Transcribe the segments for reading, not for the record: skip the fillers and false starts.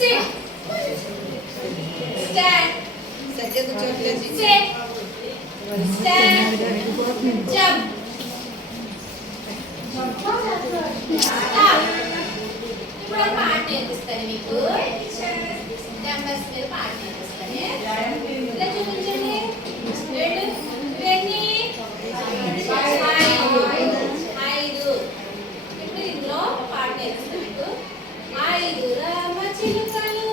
Sit. Stand. Sit. Stand. Jump. Stop. ఇప్పుడు పాట నేర్పిస్తాను మీకు. డంబెల్స్ మీద పాట నేర్పిస్తాను. ఇలా చూపించండి. రెండు ఐదు. ఇప్పుడు ఇందులో పాట నేర్పిస్తాను మీకు. ఐదు రామ చిలుకలు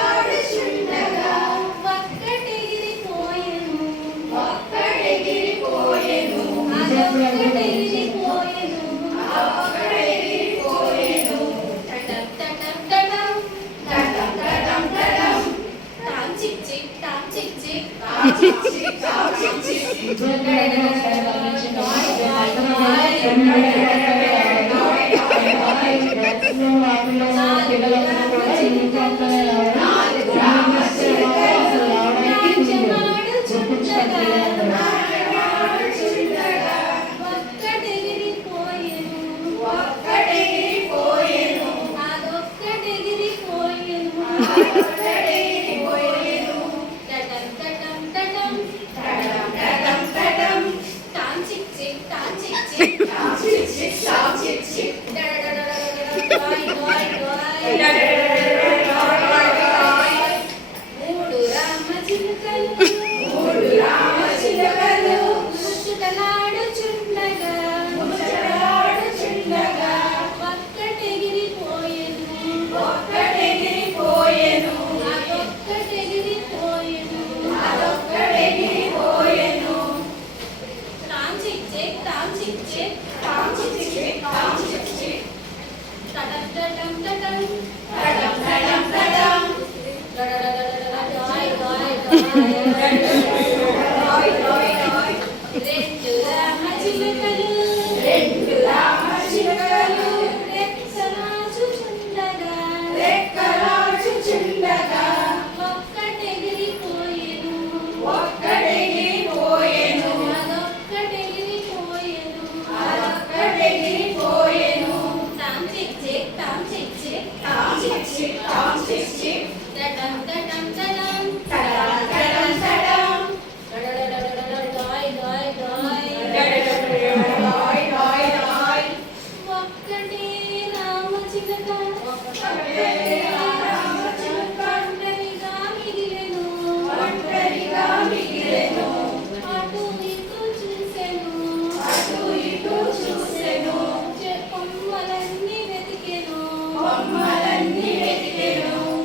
ఆటలాడుచుండగా ఒక్కటెగిరిపోయెను అదొక్కటెగిరిపోయెను టటం టటం టటం టటం టటం టటం టామ్ చిక్ చిక్ టామ్ చిక్ చిక్ టామ్ చిక్ చిక్ టామ్ చిక్ చిక్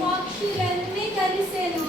పక్షులన్నీ కలిసెను